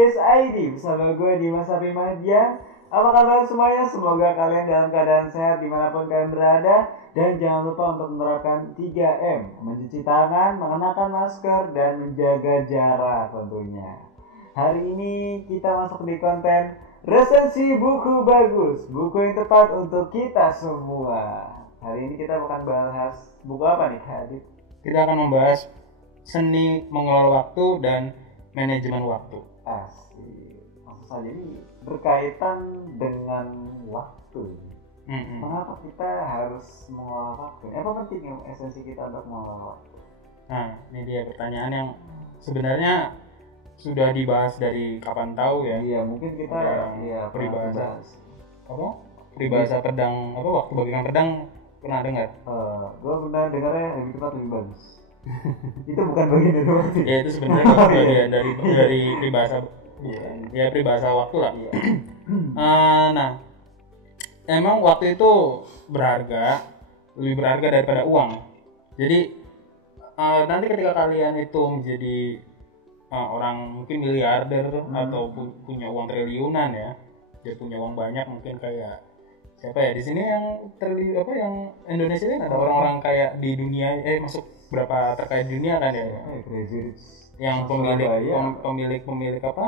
Podcast ID bersama gue Dimas Abimandia. Apa kabar semuanya? Semoga kalian dalam keadaan sehat dimanapun kalian berada. Dan jangan lupa untuk menerapkan 3M, mencuci tangan, mengenakan masker, dan menjaga jarak tentunya. Hari ini kita masuk di konten resensi buku bagus, buku yang tepat untuk kita semua. Hari ini kita akan bahas buku apa nih, Hadid? Kita akan membahas seni mengelola waktu dan manajemen waktu. Asik. Maksud saja ini berkaitan dengan waktu. Mengapa kita harus mengelola waktu? Apa pentingnya esensi kita untuk mengelola waktu? Nah, ini dia pertanyaan yang sebenarnya sudah dibahas dari kapan tahu ya. Iya, mungkin kita peribahasa apa? Peribahasa pedang apa? Waktu bagaikan pedang pernah dengar? Gue pernah dengarnya lebih tepat lebih bagus. Itu bukan bagian dari waktu. Ya itu sebenarnya bagian dari peribahasa. Ya peribahasa waktu lah. Iya. Nah, emang waktu itu berharga, lebih berharga daripada uang. Jadi nanti ketika kalian itu menjadi orang mungkin miliarder atau punya uang triliunan ya, dia punya uang banyak, mungkin kayak siapa ya di sini yang yang Indonesia kan ada orang-orang kayak di dunia masuk berapa terkait dunia kan ya, yang pemilik apa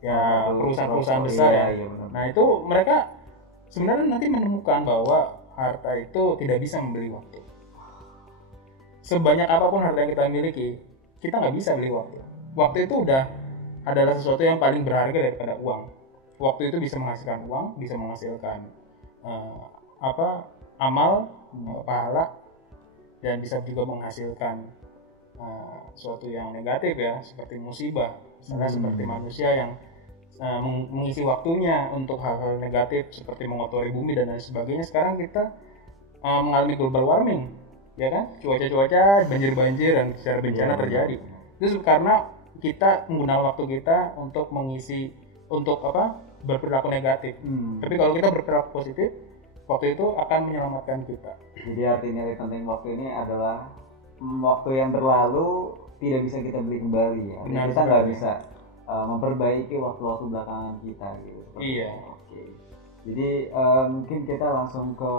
ya perusahaan-perusahaan besar ya. Nah itu mereka sebenarnya nanti menemukan bahwa harta itu tidak bisa membeli waktu. Sebanyak apapun harta yang kita miliki, kita nggak bisa beli waktu. Waktu itu udah adalah sesuatu yang paling berharga daripada uang. Waktu itu bisa menghasilkan uang, bisa menghasilkan amal, pahala, dan bisa juga menghasilkan sesuatu yang negatif ya, seperti musibah. Misalnya seperti manusia yang mengisi waktunya untuk hal-hal negatif seperti mengotori bumi dan lain sebagainya. Sekarang kita mengalami global warming, ya kan? Cuaca-cuaca, banjir-banjir dan secara bencana terjadi. Itu karena kita menggunakan waktu kita untuk mengisi berperilaku negatif. Tapi kalau kita berperilaku positif, waktu itu akan menyelamatkan kita. Jadi artinya penting waktu ini adalah waktu yang berlalu tidak bisa kita beli kembali ya. Dan kita nggak bisa memperbaiki waktu-waktu belakangan kita gitu. Iya. Oke. Jadi mungkin kita langsung ke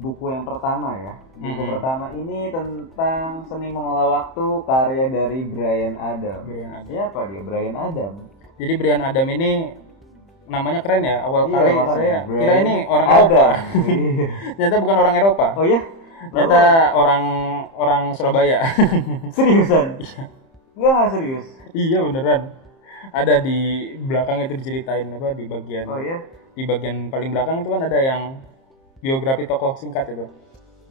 buku yang pertama ya. Buku pertama ini tentang seni mengelola waktu, karya dari Bryan Adam. Siapa dia? Bryan Adam. Jadi Bryan Adam ini namanya keren ya. Awal kali saya kira ini orang Eropa. Ternyata bukan orang Eropa. Oh iya? Ternyata orang Surabaya. Seriusan? Enggak serius. Iya beneran. Ada di belakang itu diceritain di bagian. Oh iya. Di bagian paling belakang itu kan ada yang biografi tokoh singkat itu.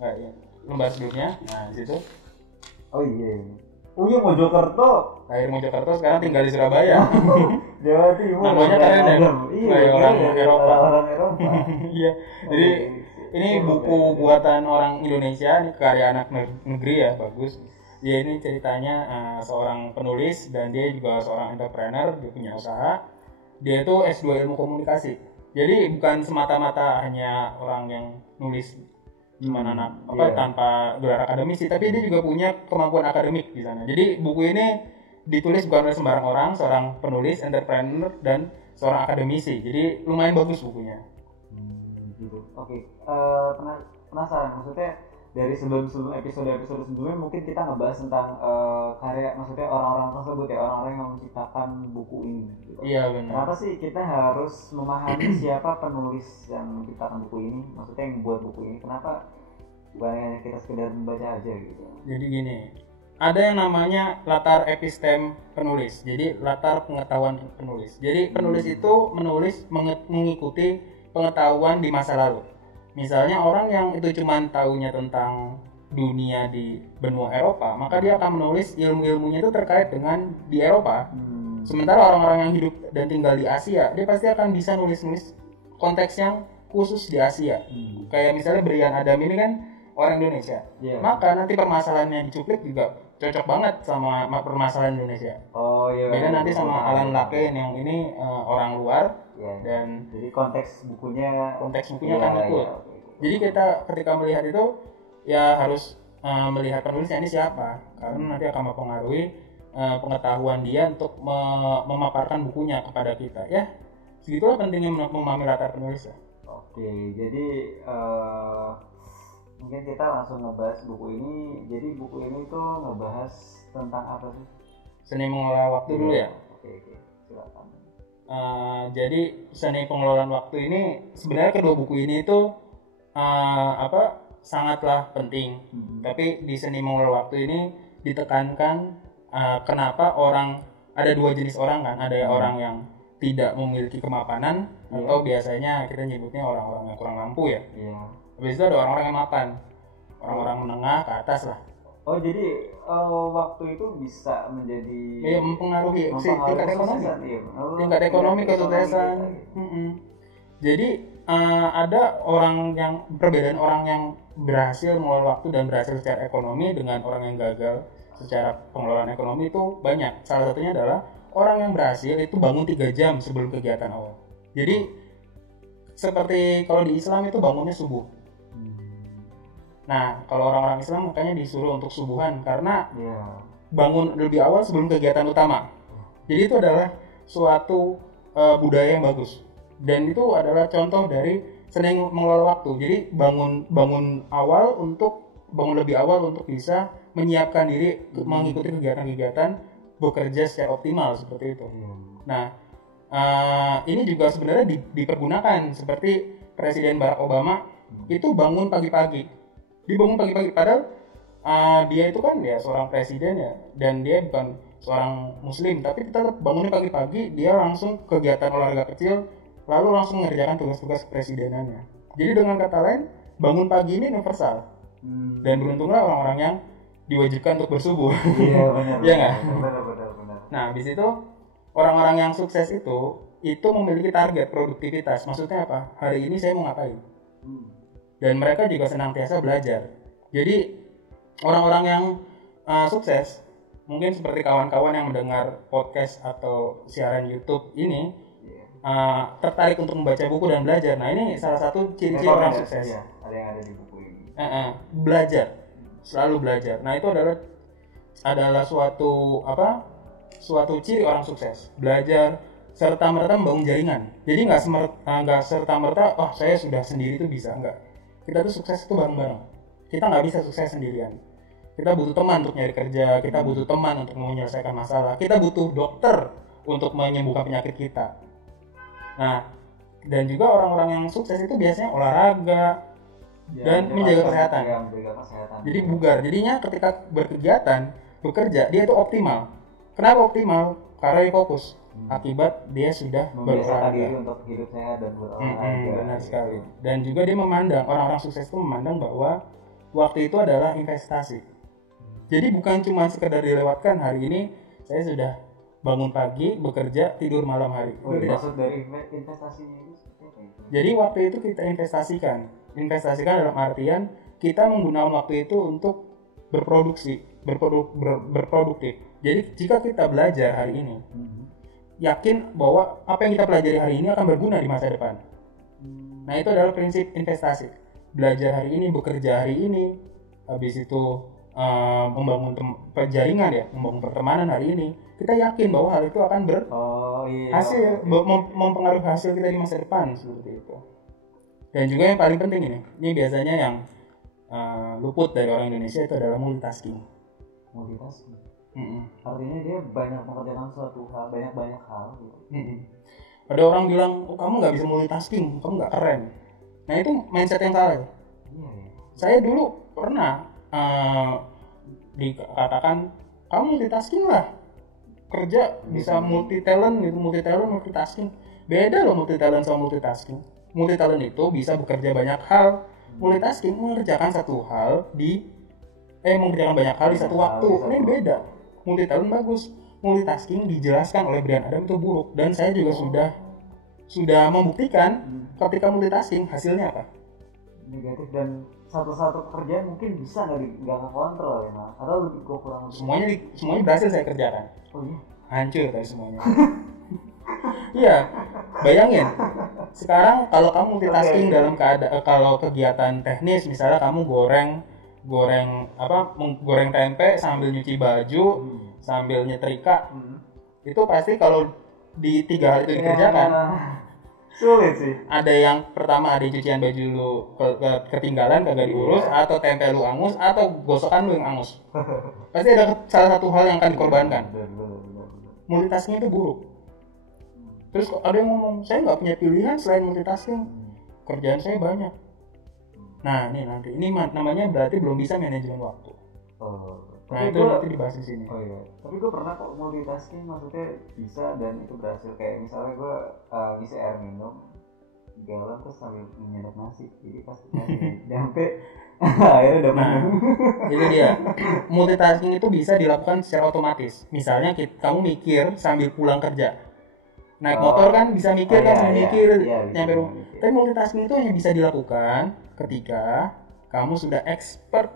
Nah, ya. Lembar sebelumnya. Nah, di situ. Oh iya. Oh iya, Mojokerto. Lahir Mojokerto, sekarang tinggal di Surabaya. Jawa Timur. Namanya keren ya. Iya, kayak orang Eropa. Orang Eropa. Iya. Jadi ini buku buatan orang Indonesia, ini karya anak negeri ya, bagus. Dia ini ceritanya seorang penulis dan dia juga seorang entrepreneur, dia punya usaha. Dia itu S2 ilmu komunikasi. Jadi bukan semata-mata hanya orang yang nulis tanpa gelar akademisi, tapi dia juga punya kemampuan akademik di sana. Jadi buku ini ditulis bukan oleh sembarang orang, seorang penulis, entrepreneur dan seorang akademisi. Jadi lumayan bagus bukunya. Gitu. Oke. Penasaran, maksudnya dari sebelum episode sebelumnya mungkin kita ngebahas tentang karya, maksudnya orang-orang tersebut ya, orang-orang yang menciptakan buku ini gitu. Iya benar. Kenapa sih kita harus memahami siapa penulis yang menciptakan buku ini, maksudnya yang buat buku ini, kenapa bukan hanya kita sekedar membaca aja gitu. Jadi gini, ada yang namanya latar epistem penulis, jadi latar pengetahuan penulis. Jadi penulis itu menulis mengikuti pengetahuan di masa lalu. Misalnya orang yang itu cuma tahunya tentang dunia di benua Eropa, maka dia akan menulis ilmu-ilmunya itu terkait dengan di Eropa. Sementara orang-orang yang hidup dan tinggal di Asia, dia pasti akan bisa nulis-nulis konteks yang khusus di Asia. Kayak misalnya Bryan Adam ini kan orang Indonesia. Maka nanti permasalahan yang dicuplik juga cocok banget sama permasalahan Indonesia. Oh iya. Beda nanti sama Alan Lakein yang ini orang luar. Dan jadi konteks bukunya kan ikut. Jadi kita ketika melihat itu ya harus melihat penulisnya ini siapa, karena nanti akan mempengaruhi pengetahuan dia untuk memaparkan bukunya kepada kita ya. Segitulah pentingnya memahami latar penulis ya. Oke, jadi mungkin kita langsung ngebahas buku ini. Jadi buku ini tuh ngebahas tentang apa sih? Seni mengelola waktu dulu ya. Oke, silakan. Jadi seni pengelolaan waktu ini sebenarnya kedua buku ini itu sangatlah penting. Tapi di seni mengelola waktu ini ditekankan kenapa orang ada dua jenis orang kan, ada orang yang tidak memiliki kemapanan atau biasanya kita nyebutnya orang-orang yang kurang mampu ya. Habis itu ada orang-orang yang mapan, orang-orang menengah ke atas lah. Oh jadi waktu itu bisa menjadi mempengaruhi tingkat ekonomi, tingkat ekonomi kesuksesan. Jadi ada orang yang perbedaan orang yang berhasil mengelola waktu dan berhasil secara ekonomi dengan orang yang gagal secara pengelolaan ekonomi itu banyak. Salah satunya adalah orang yang berhasil itu bangun 3 jam sebelum kegiatan awal. Jadi seperti kalau di Islam itu bangunnya subuh. Nah, kalau orang-orang Islam makanya disuruh untuk subuhan karena bangun lebih awal sebelum kegiatan utama. Jadi itu adalah suatu budaya yang bagus. Dan itu adalah contoh dari seni mengelola waktu. Jadi bangun lebih awal untuk bisa menyiapkan diri mengikuti kegiatan-kegiatan bekerja secara optimal seperti itu. Nah, ini juga sebenarnya dipergunakan seperti Presiden Barack Obama itu bangun pagi-pagi. Dia bangun pagi-pagi padahal dia itu kan ya seorang presiden ya dan dia bukan seorang muslim, tapi tetap bangunnya pagi-pagi, dia langsung kegiatan olahraga kecil lalu langsung mengerjakan tugas-tugas kepresidenannya. Jadi dengan kata lain, bangun pagi ini universal. Dan beruntunglah orang-orang yang diwajibkan untuk bersubuh. Iya benar. Iya nggak? Benar. Nah, di situ orang-orang yang sukses itu memiliki target produktivitas. Maksudnya apa? Hari ini saya mau ngapain? Dan mereka juga senantiasa belajar. Jadi orang-orang yang sukses, mungkin seperti kawan-kawan yang mendengar podcast atau siaran YouTube ini, tertarik untuk membaca buku dan belajar. Nah, ini salah satu ciri-ciri orang sukses. Iya, ada yang ada di buku ini. Belajar, selalu belajar. Nah, itu adalah suatu ciri orang sukses. Belajar serta merta membangun jaringan. Jadi nggak serta merta, saya sudah sendiri itu bisa, enggak. Kita tuh sukses itu bareng-bareng. Kita nggak bisa sukses sendirian. Kita butuh teman untuk nyari kerja, kita butuh teman untuk menyelesaikan masalah, kita butuh dokter untuk menyembuhkan penyakit kita. Nah, dan juga orang-orang yang sukses itu biasanya olahraga dan menjaga kesehatan. Jadi bugar. Jadinya ketika berkegiatan, bekerja, dia itu optimal. Kenapa optimal? Karena dia fokus. Akibat dia sudah membiasakan diri untuk hidup sehat dan berolahraga. Benar sekali. Dan juga dia memandang, orang-orang sukses itu memandang bahwa waktu itu adalah investasi. Jadi bukan cuma sekedar dilewatkan, hari ini saya sudah bangun pagi, bekerja, tidur malam hari. Maksud dari investasinya itu seperti apa? Jadi waktu itu kita investasikan dalam artian kita menggunakan waktu itu untuk berproduksi, berproduktif. Jadi jika kita belajar hari ini, yakin bahwa apa yang kita pelajari hari ini akan berguna di masa depan. Nah, itu adalah prinsip investasi. Belajar hari ini, bekerja hari ini, habis itu membangun jaringan ya, membangun pertemanan hari ini. Kita yakin bahwa hal itu akan berhasil, mempengaruhi hasil kita di masa depan seperti itu. Dan juga yang paling penting ini biasanya yang luput dari orang Indonesia itu adalah multitasking. Artinya dia banyak mengerjakan suatu hal, banyak hal gitu. Ada orang bilang, kamu nggak bisa multitasking, kamu nggak keren. Nah, itu mindset yang salah. Saya dulu pernah dikatakan, kamu multitasking lah, kerja bisa multi talent multitasking. Beda loh multi-talent sama multitasking. Multi-talent itu bisa bekerja banyak hal. Multitasking mengerjakan satu hal mengerjakan banyak hal di satu waktu. Ini beda. Multi-talent bagus. Multitasking dijelaskan oleh Brian Adam itu buruk. Dan saya juga sudah membuktikan ketika multitasking hasilnya apa? Negatif, dan satu-satu pekerjaan mungkin bisa nggak kekontrol ya, Mas? Atau lebih kurang? Semuanya berhasil saya kerjakan. Oh iya? Hancur tadi semuanya. Iya, bayangin. Sekarang kalau kamu multitasking dalam keadaan, kalau kegiatan teknis, misalnya kamu goreng goreng tempe sambil nyuci baju, sambil nyetrika. Itu pasti kalau di 3 hal itu dikerjakan, sulit sih. ada yang pertama, ada cucian baju lu ketinggalan kagak diurus, atau tempe lu angus, atau gosokan lu yang angus. Pasti ada salah satu hal yang akan dikorbankan. Multitasking itu buruk. Terus ada yang ngomong, saya nggak punya pilihan selain multitasking, kerjaan saya banyak. Nah ini nanti, ini namanya berarti belum bisa manajemen waktu. Nah itu nanti dibahas di sini. Oh iya. Tapi gue pernah kok multitasking, maksudnya bisa dan itu berhasil. Kayak misalnya gue ngisi air minum 3 galon terus sambil menyedap nasi. Jadi pas nyampe akhirnya udah Nah itu dia. Multitasking itu bisa dilakukan secara otomatis. Misalnya kamu mikir sambil pulang kerja. Naik motor kan bisa mikir mikir nyampe rumah. Tapi multitasking itu hanya bisa dilakukan ketika kamu sudah expert.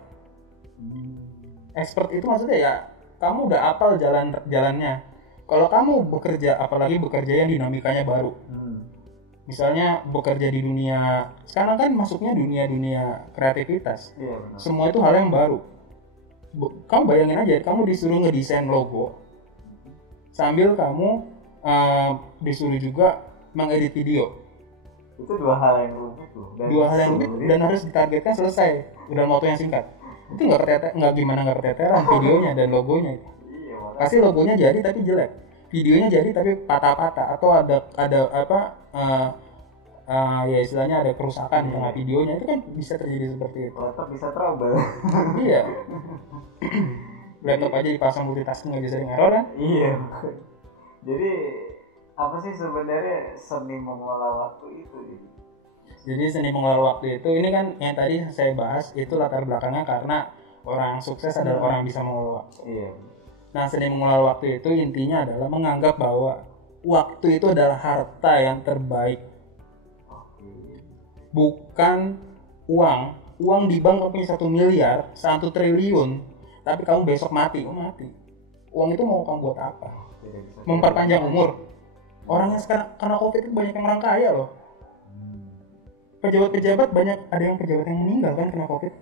Expert itu maksudnya ya kamu udah hafal jalannya. Kalau kamu bekerja, apalagi bekerja yang dinamikanya baru, misalnya bekerja di dunia sekarang kan masuknya dunia kreativitas, semua itu hal yang baru. Kamu bayangin aja, kamu disuruh ngedesain logo sambil kamu disuruh juga mengedit video. Itu 2 hal yang rumit tuh. 2 hal yang rumit dan harus ditargetkan selesai dalam waktu yang singkat. Itu nggak keteteran videonya dan logonya. Pasti logonya jadi tapi jelek, videonya jadi tapi patah-patah, atau ada apa ya istilahnya ada kerusakan di tengah videonya. Itu kan bisa terjadi seperti itu. Laptop bisa trouble. Iya. Laptop aja dipasang multitasking aja sering error kan? Iya. Jadi apa sih sebenarnya seni mengelola waktu itu? Jadi seni mengelola waktu itu, ini kan yang tadi saya bahas itu latar belakangnya karena orang sukses adalah orang yang bisa mengelola waktu. Iya. Nah, seni mengelola waktu itu intinya adalah menganggap bahwa waktu itu adalah harta yang terbaik. Bukan uang. Uang di bank kamu punya 1 miliar, 1 triliun, tapi kamu besok mati, mati. Uang itu mau kamu buat apa? Memperpanjang umur. Orangnya sekarang karena COVID itu banyak yang orang kaya loh. Pejabat-pejabat banyak, ada yang pejabat yang meninggal kan kena COVID.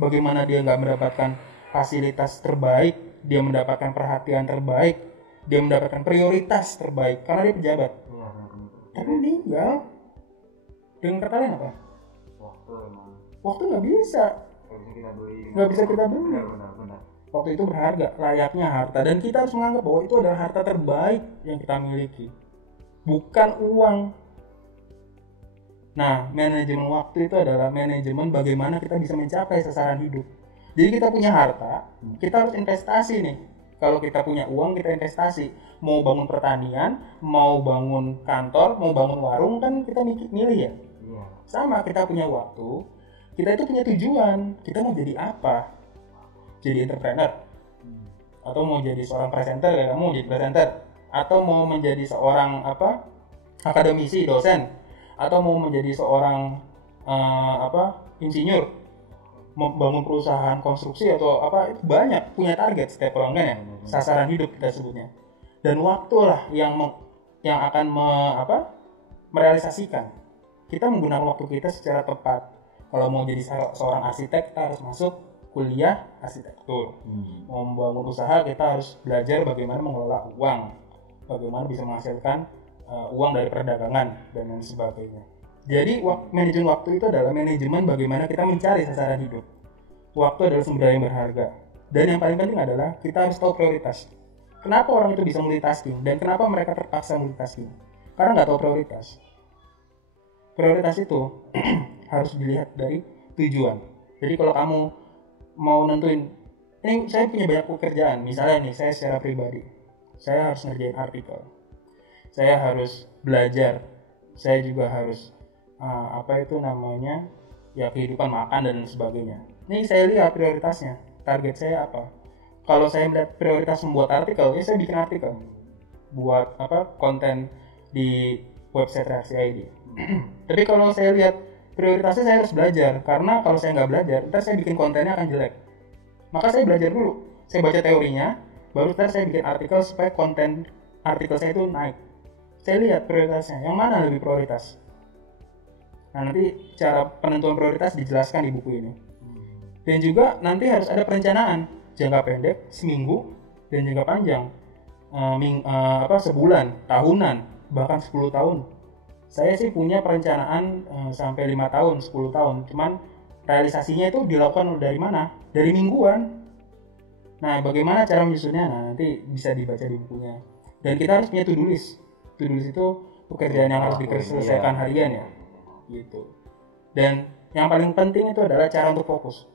Bagaimana dia nggak mendapatkan fasilitas terbaik, dia mendapatkan perhatian terbaik, dia mendapatkan prioritas terbaik karena dia pejabat. Tapi meninggal. Dengan kata lain apa? Waktu nggak bisa. Nggak bisa kita beli. Benar. Waktu itu berharga, layaknya harta, dan kita harus menganggap bahwa itu adalah harta terbaik yang kita miliki, bukan uang. Nah, manajemen waktu itu adalah manajemen bagaimana kita bisa mencapai sasaran hidup. Jadi kita punya harta, kita harus investasi nih. Kalau kita punya uang, kita investasi. Mau bangun pertanian, mau bangun kantor, mau bangun warung, kan kita milih ya. Sama, kita punya waktu, kita itu punya tujuan. Kita mau jadi apa? Jadi entrepreneur, atau mau jadi seorang presenter, kamu mau jadi presenter, atau mau menjadi seorang akademisi, dosen, atau mau menjadi seorang insinyur, membangun perusahaan konstruksi atau apa, itu banyak, punya target setiap orang kan ya, sasaran hidup kita sebutnya. Dan waktulah yang akan merealisasikan. Kita menggunakan waktu kita secara tepat. Kalau mau jadi seorang arsitek, kita harus masuk kuliah arsitektur. Mau membangun usaha, kita harus belajar bagaimana mengelola uang, bagaimana bisa menghasilkan uang dari perdagangan dan lain sebagainya. Jadi manajemen waktu itu adalah manajemen bagaimana kita mencari sasaran hidup. Waktu adalah sumber daya yang berharga. Dan yang paling penting adalah kita harus tahu prioritas. Kenapa orang itu bisa multitasking dan kenapa mereka terpaksa multitasking? Karena nggak tahu prioritas. Prioritas itu harus dilihat dari tujuan. Jadi kalau kamu mau nentuin, ini saya punya banyak pekerjaan, misalnya nih saya secara pribadi, saya harus ngerjain artikel, saya harus belajar, saya juga harus kehidupan makan dan sebagainya. Ini saya lihat prioritasnya, target saya apa. Kalau saya melihat prioritas membuat artikel, ya saya bikin artikel, buat konten di website Reaksi ID. Tapi kalau saya lihat prioritasnya, saya harus belajar, karena kalau saya nggak belajar, ntar saya bikin kontennya akan jelek. Maka saya belajar dulu, saya baca teorinya, baru ntar saya bikin artikel supaya konten artikel saya itu naik. Saya lihat prioritasnya, yang mana lebih prioritas. Nah nanti cara penentuan prioritas dijelaskan di buku ini. Dan juga nanti harus ada perencanaan jangka pendek, seminggu, dan jangka panjang, sebulan, tahunan, bahkan 10 tahun. Saya sih punya perencanaan sampai 5 tahun, 10 tahun. Cuman realisasinya itu dilakukan dari mana? Dari mingguan. Nah, bagaimana cara menyusunnya? Nah, nanti bisa dibaca di bukunya. Dan kita harus punya to-do list. To-do list itu pekerjaan yang harus diselesaikan harian ya. Gitu. Dan yang paling penting itu adalah cara untuk fokus.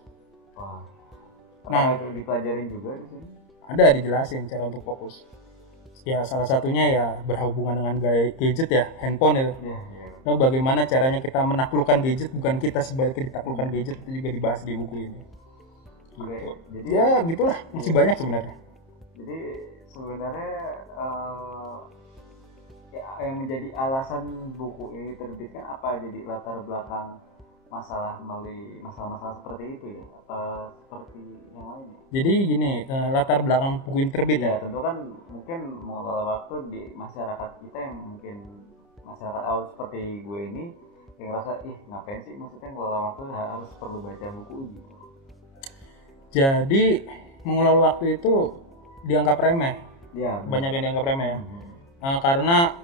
Nah, itu dipelajarin juga di sini. Ada dijelasin cara untuk fokus. Ya, salah satunya ya berhubungan dengan gaya gadget ya, handphone itu. Nah, bagaimana caranya kita menaklukkan gadget, bukan kita sebaliknya ditaklukkan gadget, itu juga dibahas di buku ini. Jadi ya gitulah, masih banyak sebenarnya. Jadi sebenarnya yang menjadi alasan buku ini terbitkan apa, jadi latar belakang masalah-masalah seperti itu ya, apa seperti yang lainnya? Jadi gini, latar belakang buku ini terbit ya. Tentu kan mungkin mengelola waktu di masyarakat kita yang mungkin masyarakat seperti gue ini yang ngerasa ngapain sih maksudnya ngelola waktu harus perlu baca buku gitu. Jadi mengelola waktu itu dianggap remeh. Ya, banyak yang dianggap remeh ya. Karena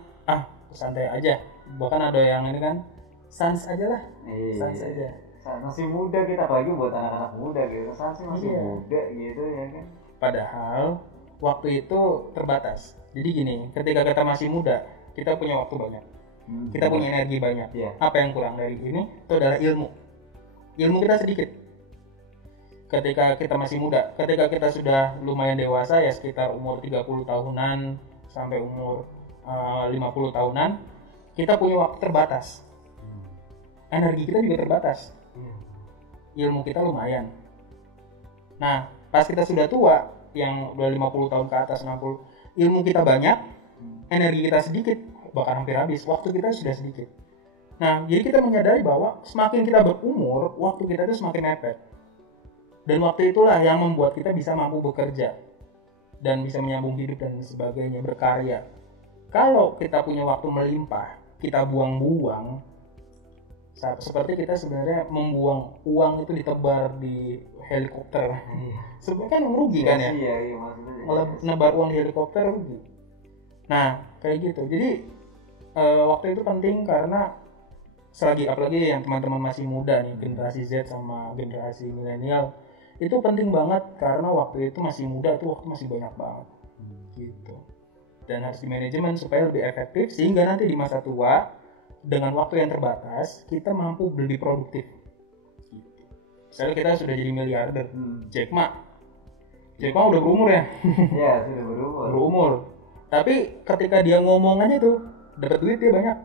santai aja. Bahkan ada yang ini kan sans aja lah. Sans aja. Masih muda kita, apalagi buat anak-anak muda gitu. Sans masih muda gitu ya kan. Padahal waktu itu terbatas. Jadi gini, ketika kita masih muda, kita punya waktu banyak. Kita punya energi banyak. Apa yang kurang dari ini? Itu adalah ilmu. Ilmu kita sedikit. Ketika kita masih muda, ketika kita sudah lumayan dewasa ya sekitar umur 30 tahunan sampai umur 50 tahunan, kita punya waktu terbatas. Energi kita juga terbatas. Ilmu kita lumayan. Nah, pas kita sudah tua, yang udah 50 tahun ke atas, 60, ilmu kita banyak, energi kita sedikit, bahkan hampir habis, waktu kita sudah sedikit. Nah, jadi kita menyadari bahwa semakin kita berumur, waktu kita itu semakin mepet. Dan waktu itulah yang membuat kita bisa mampu bekerja dan bisa menyambung hidup dan sebagainya, berkarya. Kalau kita punya waktu melimpah, kita buang-buang, seperti kita sebenarnya membuang uang itu ditebar di helikopter. Sebenarnya kan rugi kan ya? Iya, maksudnya. Nebar uang di helikopter rugi. Nah, kayak gitu. Jadi waktu itu penting karena apalagi yang teman-teman masih muda nih, generasi Z sama generasi milenial, itu penting banget karena waktu itu masih muda, itu waktu masih banyak banget gitu. Dan harus dimanajemen supaya lebih efektif sehingga nanti di masa tua dengan waktu yang terbatas kita mampu lebih produktif gitu. Misalnya kita sudah jadi miliarder, Jack Ma udah berumur ya. Iya, sudah berumur. Tapi ketika dia ngomong aja tuh dapat duit dia banyak,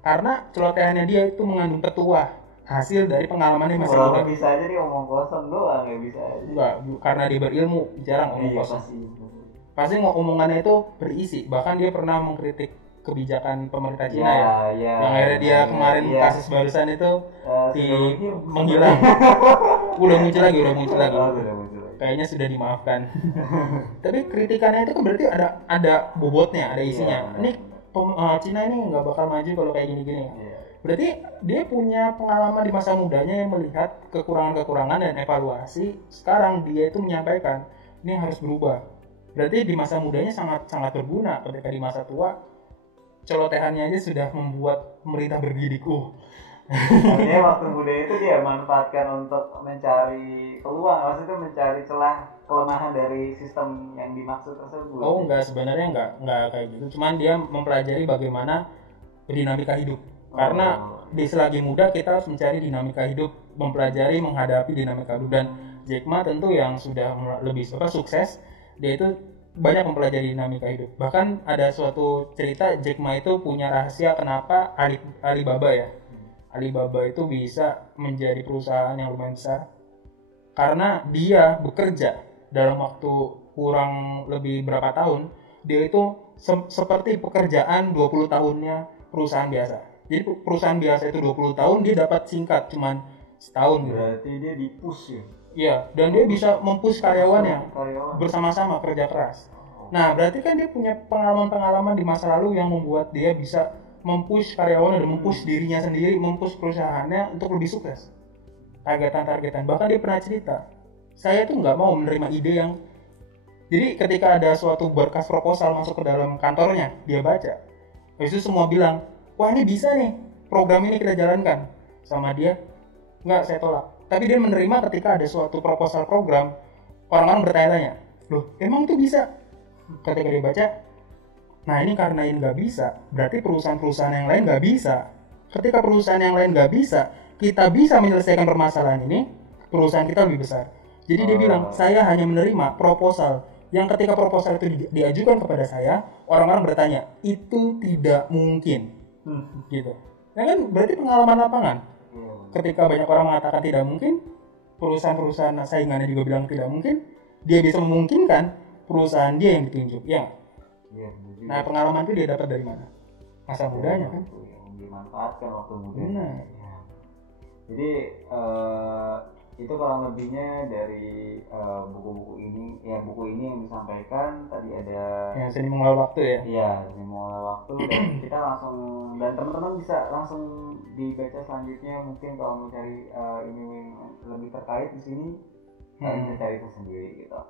karena celotehannya dia itu mengandung petuah, hasil dari pengalamannya masih muda. Bisa aja dia omong kosong doang, nggak bisa aja. Enggak, karena dia berilmu, jarang omong kosong. Pasti omongannya itu berisi. Bahkan dia pernah mengkritik kebijakan pemerintah Cina yang akhirnya dia kemarin kasus barusan itu menghilang. udah muncul lagi. Kayaknya sudah dimaafkan. Tapi kritikannya itu kan berarti ada bobotnya, ada isinya. Ini Cina ini nggak bakal maju kalau kayak gini-gini. Berarti dia punya pengalaman di masa mudanya yang melihat kekurangan-kekurangan dan evaluasi. Sekarang dia itu menyampaikan ini harus berubah. Berarti di masa mudanya sangat berguna. Ketika di masa tua, celotehannya aja sudah membuat pemerintah bergidik. Artinya waktu muda itu dia manfaatkan untuk mencari peluang, maksudnya mencari celah kelemahan dari sistem yang dimaksud tersebut. Enggak, sebenarnya enggak kayak gitu. Cuman dia mempelajari bagaimana dinamika hidup. Karena di selagi muda kita harus mencari dinamika hidup, mempelajari menghadapi dinamika hidup. Dan Jack Ma tentu yang sudah lebih sukses, dia itu banyak mempelajari dinamika hidup. Bahkan ada suatu cerita Jack Ma itu punya rahasia kenapa Alibaba ya. Alibaba itu bisa menjadi perusahaan yang lumayan besar karena dia bekerja dalam waktu kurang lebih berapa tahun, dia itu seperti pekerjaan 20 tahunnya perusahaan biasa. Jadi perusahaan biasa itu 20 tahun, dia dapat singkat cuman setahun. Berarti dia di-push ya? Iya, dan dia bisa mempush karyawannya bersama-sama kerja keras. Nah, berarti kan dia punya pengalaman-pengalaman di masa lalu yang membuat dia bisa mempush karyawannya dan mempush dirinya sendiri, mempush perusahaannya untuk lebih sukses. targetan. Bahkan dia pernah cerita, saya tuh nggak mau menerima ide yang, jadi ketika ada suatu berkas proposal masuk ke dalam kantornya, dia baca, habis itu semua bilang, wah ini bisa nih, program ini kita jalankan. Sama dia, nggak, saya tolak. Tapi dia menerima ketika ada suatu proposal program, orang-orang bertanya-tanya, loh emang itu bisa? Ketika dia baca, nah ini karena ini nggak bisa, berarti perusahaan-perusahaan yang lain nggak bisa. Ketika perusahaan yang lain nggak bisa, kita bisa menyelesaikan permasalahan ini, perusahaan kita lebih besar. Jadi dia bilang, saya hanya menerima proposal yang ketika proposal itu diajukan kepada saya, orang-orang bertanya, itu tidak mungkin. Gitu. Nah kan berarti pengalaman lapangan. Ketika banyak orang mengatakan tidak mungkin, perusahaan-perusahaan saingannya juga bilang tidak mungkin, dia bisa memungkinkan perusahaan dia yang ditunjuk. Ya. Nah pengalaman itu dia dapat dari mana? Masa mudanya kan? Dimanfaatkan waktu muda. Nah. Jadi itu kurang lebihnya dari buku-buku ini. Ya buku ini yang disampaikan tadi ada. Yang seni mengelola waktu ya? Iya, seni mengelola waktu. Dan kita langsung, dan teman-teman bisa langsung dibaca selanjutnya. Mungkin kalau mau cari ini yang lebih terkait di sini, kalian bisa cari itu sendiri gitu.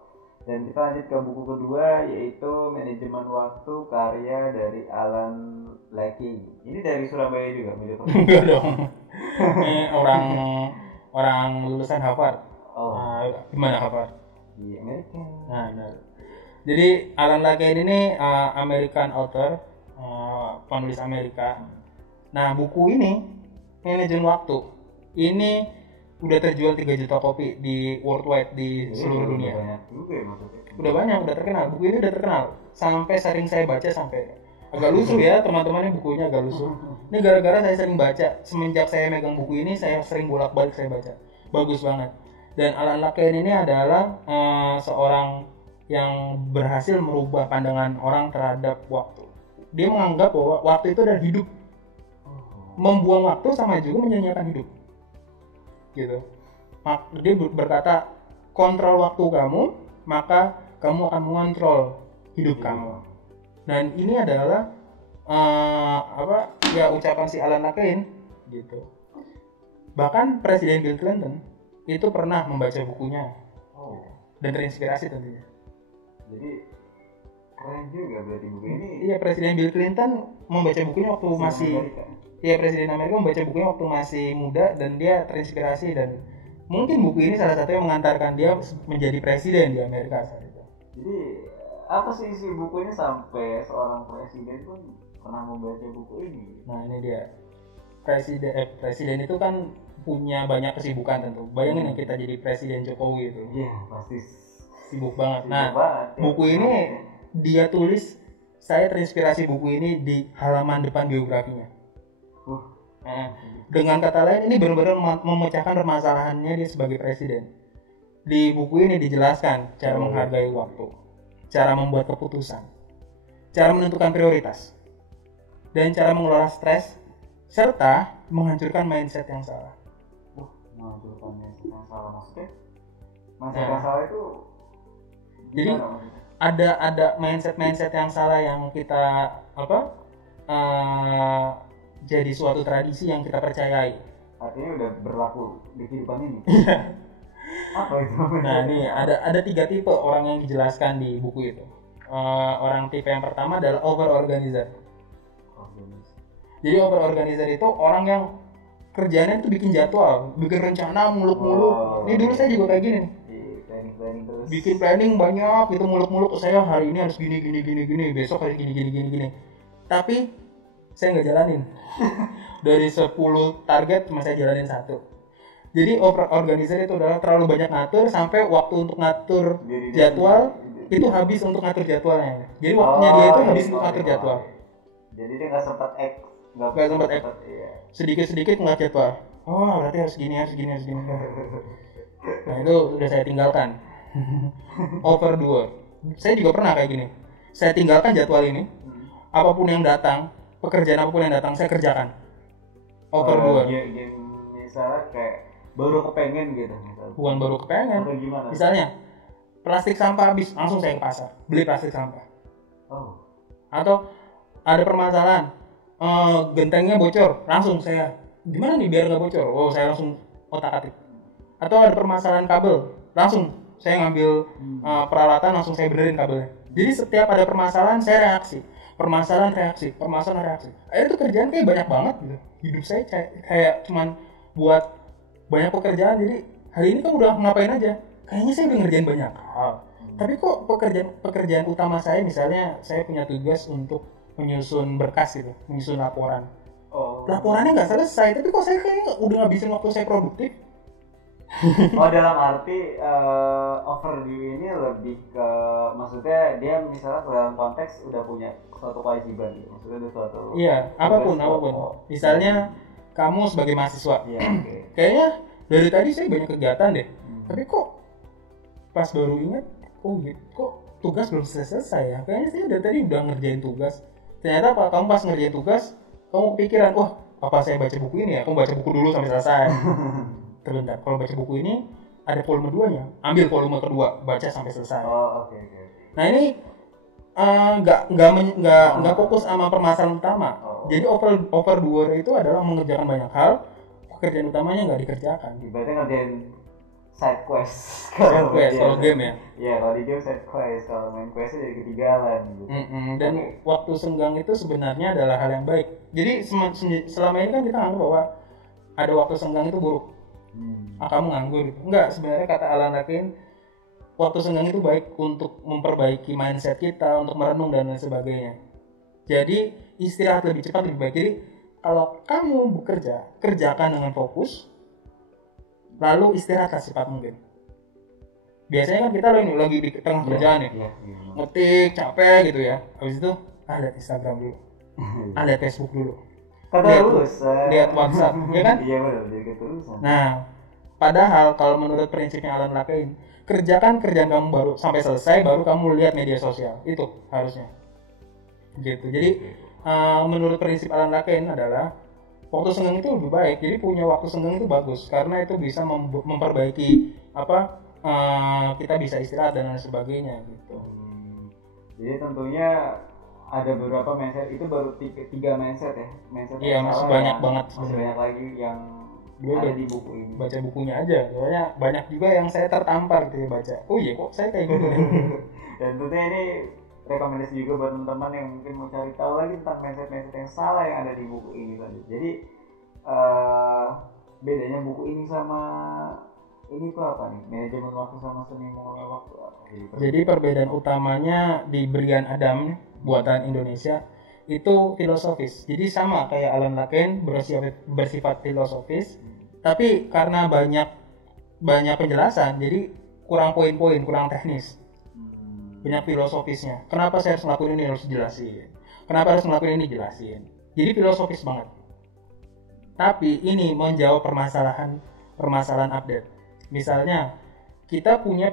Dan kita lanjut ke buku kedua, yaitu Manajemen Waktu karya dari Alan Lakein. Ini dari Surabaya juga, enggak dong. Ini orang lulusan Harvard. Gimana Harvard? Di Amerika. Nah, benar. Jadi Alan Lakein ini American author, penulis Amerika. Nah, buku ini Manajemen Waktu ini udah terjual 3 juta kopi di worldwide, di seluruh dunia. Banyak juga ya maksudnya. Udah banyak, udah terkenal. Buku ini udah terkenal. Sampai sering saya baca sampai agak lusuh ya, teman-teman, ini bukunya agak lusuh. Ini gara-gara saya sering baca. Semenjak saya megang buku ini, saya sering bolak-balik saya baca. Bagus banget. Dan Alan Lakein ini adalah seorang yang berhasil merubah pandangan orang terhadap waktu. Dia menganggap bahwa waktu itu adalah hidup. Membuang waktu sama juga menyanyiakan hidup. Gitu. Dia berkata, kontrol waktu kamu, maka kamu akan mengontrol hidup kamu. Dan ini adalah ucapan si Alan Lakein gitu. Bahkan Presiden Bill Clinton itu pernah membaca bukunya dan terinspirasi tentunya. Jadi keren juga berarti buku ini. Iya, Presiden Bill Clinton membaca bukunya waktu Presiden Amerika membaca bukunya waktu masih muda, dan dia terinspirasi, dan mungkin buku ini salah satu yang mengantarkan dia menjadi presiden di Amerika saat itu. Jadi apa sih isi bukunya sampai seorang presiden pun pernah membaca buku ini? Nah ini dia, presiden itu kan punya banyak kesibukan tentu. Bayangin yang kita jadi Presiden Jokowi itu. Iya pasti sibuk banget. Nah buku ini dia tulis, saya terinspirasi buku ini di halaman depan biografinya. Dengan kata lain, ini benar-benar memecahkan permasalahannya dia sebagai presiden. Di buku ini dijelaskan cara menghargai waktu, cara membuat keputusan, cara menentukan prioritas, dan cara mengelola stres, serta menghancurkan mindset yang salah. Menghancurkan mindset yang salah maksudnya? Mindset yang salah itu jadi ada mindset yang salah yang kita jadi suatu tradisi yang kita percayai. Artinya udah berlaku di kehidupan ini. Apa itu? Nah ini ada 3 tipe orang yang dijelaskan di buku itu. Orang tipe yang pertama adalah over organizer. Jadi over organizer itu orang yang kerjanya itu bikin jadwal, bikin rencana muluk-muluk. Ini dulu saya juga kayak gini nih. Planning terus. Bikin planning banyak, itu muluk-muluk. Saya hari ini harus gini, besok harus gini. Tapi saya nggak jalanin. Dari 10 target cuma saya jalanin 1. Jadi organizer itu adalah terlalu banyak ngatur, sampai waktu untuk ngatur jadwal itu habis untuk ngatur jadwalnya. Jadi waktunya dia itu habis untuk ngatur jadwal. Jadi dia nggak sempat Iya. Sedikit nggak jadwal. Berarti harus gini. Nah itu udah saya tinggalkan. Overdo. Saya juga pernah kayak gini. Saya tinggalkan jadwal ini. Apapun yang datang, pekerjaan apapun yang datang saya kerjakan. Overdo. Misalnya kayak baru kepengen gitu. Bukan baru kepengen. Misalnya plastik sampah habis, langsung saya ke pasar beli plastik sampah. Atau ada permasalahan, gentengnya bocor, langsung saya gimana nih biar nggak bocor. Saya langsung otak-atik. atau ada permasalahan kabel, langsung saya ngambil peralatan, langsung saya benerin kabelnya. Jadi setiap ada permasalahan saya reaksi, permasalahan reaksi. Akhirnya tuh kerjaan kayak banyak banget gitu. Hidup saya kayak cuman buat banyak pekerjaan. Jadi hari ini kan udah ngapain aja? Kayaknya saya udah ngerjain banyak hal. Tapi kok pekerjaan utama saya, misalnya saya punya tugas untuk menyusun berkas gitu, menyusun laporan. Laporannya nggak selesai, tapi kok saya kayaknya udah ngabisin waktu saya produktif. Oh, dalam arti overdue ini lebih ke, maksudnya dia misalnya dalam konteks udah punya suatu kewajiban gitu, maksudnya ada suatu. Iya, apapun. Misalnya kamu sebagai mahasiswa, kayaknya dari tadi saya banyak kegiatan deh, tapi kok pas baru ingat, kok tugas belum selesai ya? Kayaknya saya dari tadi udah ngerjain tugas. Ternyata apa? Kamu pas ngerjain tugas, kamu kepikiran, wah, apa saya baca buku ini ya? Kamu baca buku dulu sampai selesai. Terbentar, kalau baca buku ini ada volume 2-nya, ambil volume kedua, baca sampai selesai. Oke. Nah ini nggak fokus sama permasalahan utama. Jadi overdoer itu adalah mengerjakan banyak hal, pekerjaan utamanya nggak dikerjakan. Ibaratnya ngerjain side quest. Kalau game ya. Iya, kalau di game side quest, kalau main questnya jadi ketinggalan gitu. Dan waktu senggang itu sebenarnya adalah hal yang baik. Jadi selama ini kan kita anggap bahwa ada waktu senggang itu buruk. Kamu nganggur gitu. Enggak, sebenarnya kata Alan Lakein, waktu senggang itu baik untuk memperbaiki mindset kita, untuk merenung dan lain sebagainya. Jadi istirahat lebih cepat lebih baik. Jadi kalau kamu bekerja, kerjakan dengan fokus, lalu istirahatlah secepat mungkin. Biasanya kan kita lagi di tengah kerjaan ya, ngetik capek gitu ya, habis itu lihat Instagram dulu, lihat Facebook dulu, lihat WhatsApp, ya kan? Iya benar, jadi keterusan. Nah, padahal kalau menurut prinsipnya Alan Lakein, kerjakan kerjaan kamu baru sampai selesai, baru kamu lihat media sosial, itu harusnya. Gitu. Jadi menurut prinsip Alan Lakein adalah waktu senggang itu lebih baik. Jadi punya waktu senggang itu bagus karena itu bisa memperbaiki kita bisa istirahat dan lain sebagainya gitu. Jadi tentunya ada beberapa mindset, itu baru 3 mindset ya. Mindset iya, masih banyak banget. Masih banyak lagi yang ada di buku ini. Baca bukunya aja, soalnya banyak juga yang saya tertampar gitu ya baca. Oh iya kok saya kayak gitu. Dan tentunya ini rekomendasi juga buat teman-teman yang mungkin mau cari tahu lagi tentang mindset-mindset yang salah yang ada di buku ini tadi. Jadi bedanya buku ini sama ini tuh apa nih? Manajemen waktu sama seni mengelola waktu. Jadi perbedaan utamanya di Brian Adam buatan Indonesia itu filosofis. Jadi sama kayak Alan Lakein bersifat filosofis, tapi karena banyak penjelasan, jadi kurang poin-poin, kurang teknis. Banyak filosofisnya. Kenapa saya harus ngelakuin ini, harus jelasin. Kenapa harus ngelakuin ini, jelasin. Jadi filosofis banget. Tapi ini menjawab permasalahan update. Misalnya kita punya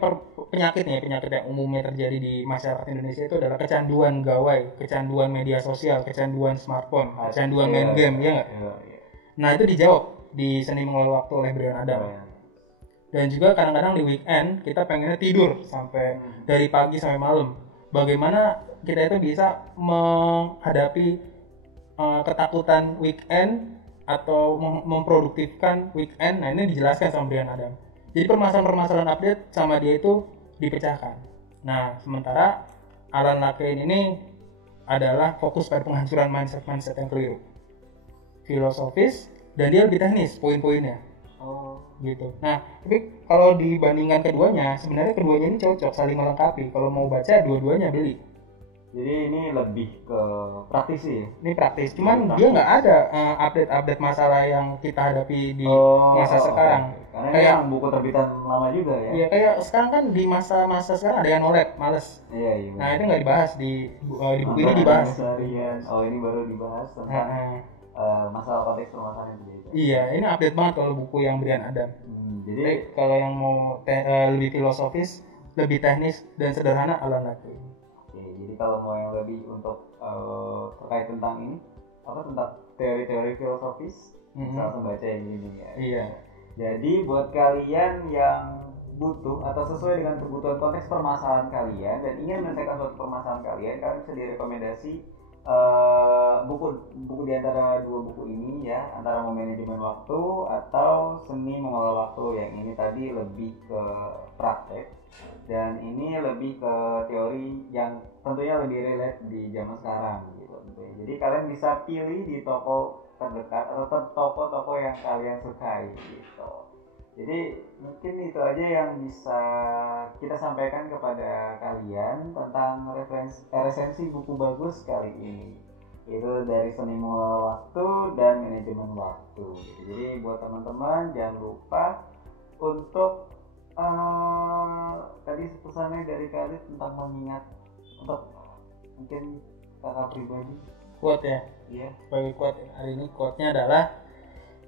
penyakit yang umumnya terjadi di masyarakat Indonesia itu adalah kecanduan gawai, kecanduan media sosial, kecanduan smartphone, kecanduan main game, ya nggak? Nah itu dijawab di Seni Mengelola Waktu oleh Brian Adam. Dan juga kadang-kadang di weekend kita pengennya tidur sampai dari pagi sampai malam. Bagaimana kita itu bisa menghadapi ketakutan weekend atau memproduktifkan weekend? Nah ini dijelaskan sama Brian Adam. Jadi permasalahan update sama dia itu dipecahkan. Nah sementara Alan Lakein ini adalah fokus pada penghancuran mindset yang keliru, filosofis, dan dia lebih teknis poin-poinnya. Gitu. Nah, tapi kalau dibandingkan keduanya, sebenarnya keduanya ini cocok, saling melengkapi. Kalau mau baca dua-duanya beli. Jadi ini lebih ke praktis sih. Ini praktis, cuman dia nggak ada update masalah yang kita hadapi di masa sekarang. Karena kayak yang buku terbitan lama juga ya. Iya, kayak sekarang kan di masa sekarang ada yang nolep, males. Iya. Nah itu nggak dibahas di buku ini dibahas. Ini baru dibahas tentang masalah konteks permasalahan itu. Iya, ini update banget kalau buku yang Brian Adam. Jadi kalau yang mau lebih filosofis, lebih teknis dan sederhana, Alan Lakein. Jadi kalau mau yang lebih untuk terkait tentang ini, tentang teori-teori filosofis, bisa langsung baca yang ini ya. Iya. Jadi buat kalian yang butuh atau sesuai dengan kebutuhan konteks permasalahan kalian dan ingin menyelesaikan suatu permasalahan kalian bisa direkomendasi buku di antara dua buku ini ya, antara manajemen waktu atau seni mengelola waktu. Yang ini tadi lebih ke praktek dan ini lebih ke teori yang tentunya lebih relate di zaman sekarang gitu. Jadi kalian bisa pilih di toko terdekat atau toko-toko yang kalian sukai gitu. Jadi mungkin itu aja yang bisa kita sampaikan kepada kalian tentang resensi buku bagus kali ini. Itu dari seni mengelola waktu dan manajemen waktu. Jadi buat teman-teman jangan lupa untuk tadi pesannya dari Khalid tentang mengingat, untuk mungkin kakak pribadi. Quote ya. Iya. Sebagai quote hari ini, quote-nya adalah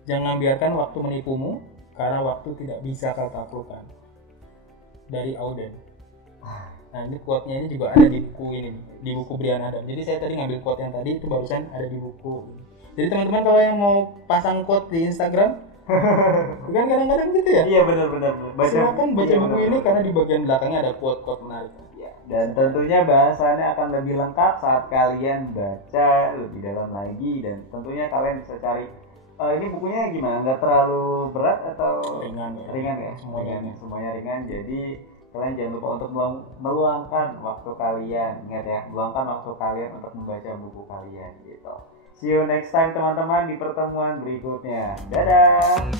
jangan biarkan waktu menipumu karena waktu tidak bisa kau taklukkan. Dari Auden. Nah ini quote-nya ini juga ada di buku ini, di buku Brian Adam. Jadi saya tadi ngambil quote yang tadi itu barusan ada di buku. Jadi teman-teman kalau yang mau pasang quote di Instagram, bukan kadang-kadang gitu ya? Iya benar. Silakan baca buku ini karena di bagian belakangnya ada quote-quote menarik. Ya, dan tentunya bahasannya akan lebih lengkap saat kalian baca lebih dalam lagi, dan tentunya kalian bisa cari ini bukunya gimana? Nggak terlalu berat atau Ringan ya? Semuanya ringan. Jadi kalian jangan lupa untuk meluangkan waktu kalian. Ingat ya, meluangkan waktu kalian untuk membaca buku kalian gitu. See you next time teman-teman di pertemuan berikutnya. Dadah.